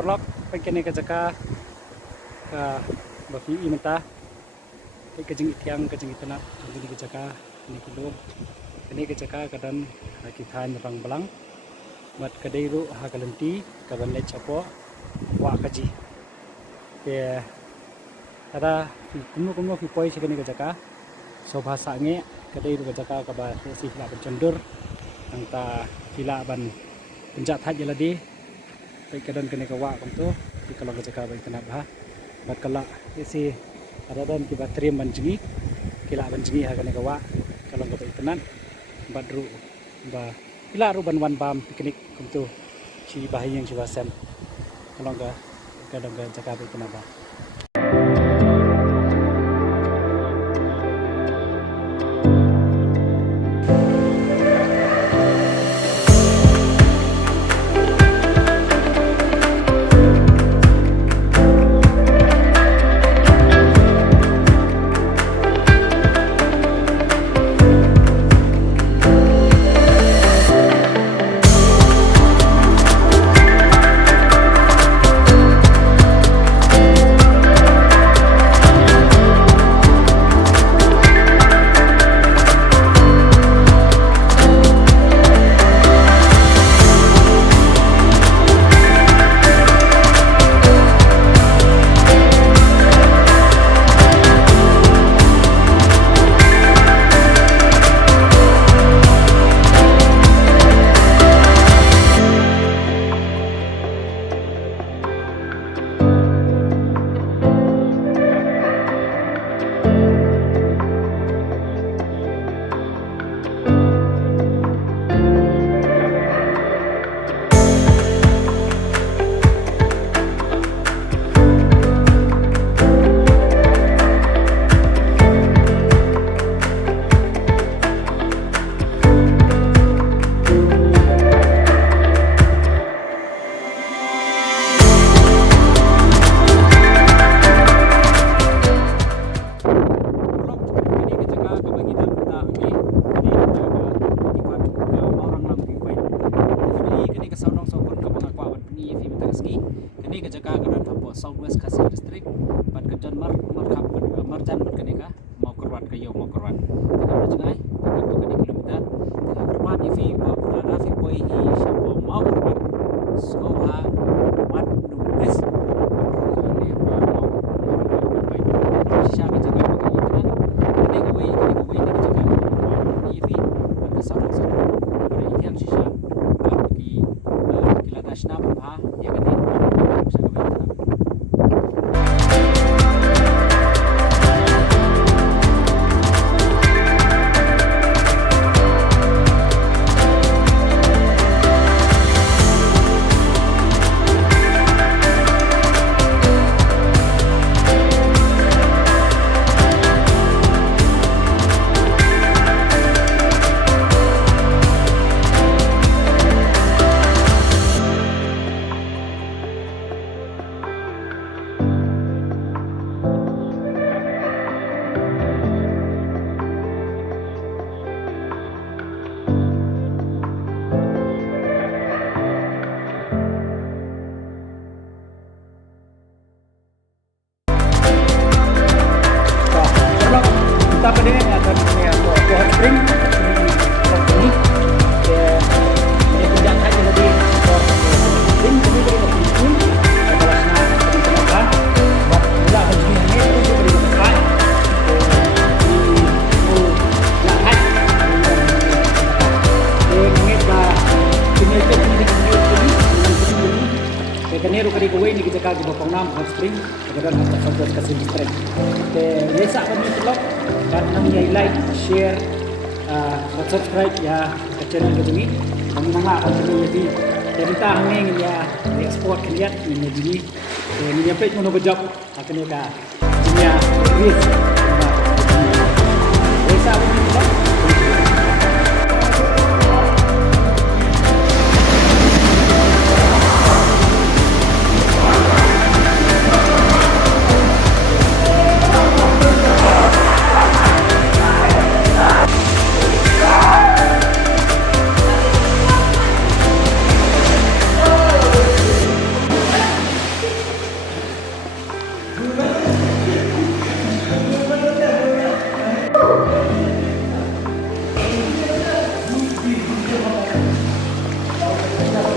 kerlok pengkene ke jaka ka bafi imenta ke kejing tiang kejing itana jadi ke jaka ni kilo ini ke jaka kadan kita rang belang mat kadairu hakalenti kaban le chapo wa kaji ke ada kumu fi poi sikene ke jaka so bahasa nge kadairu ke jaka ka ba si la bercendur tangta sila ban penjat haji ladi baik kadan kene ka wa kam tu di kalau ke jaka baik tanah bah bat kala isi ada dan ki bateri manjingi kila banjingi ha kene ka wa kalau ke baik tenan badru ba ila ruban wan bam piknik kumtu si bahi yang si wasem kalau ke kadang ke jaka baik tanah bah. Southwest Kasih District ban kejan markap marjan berkeneka mau kerwan ke yo mau kerwan dengan jengai dengan 2 kilometer kerwan ifi berada fi poi hi sabo mau kerwan soha wat nulis ni mau siapa jaga bagi ini kawai ni jaga ifi ke Southwest dari yang sisa bagi kila nasional bah ya kan kita pada ni akan punya hot spring ini ini tunjang saja tadi for spring ini dari pun adalah sana di tengah buat tidak begini ini itu beri makan nak hat ini dah punya itu ini kene ru kari kowe ni kita ka gibo pengnam hot spring kemudian Southwest Kasih District te biasa kami vlog dan kami like share subscribe ya ke channel kami kami nama akan jadi kita hanging ya export lihat ini jadi ini apa itu mau berjob akan ya dunia risk biasa kami vlog. Ayan.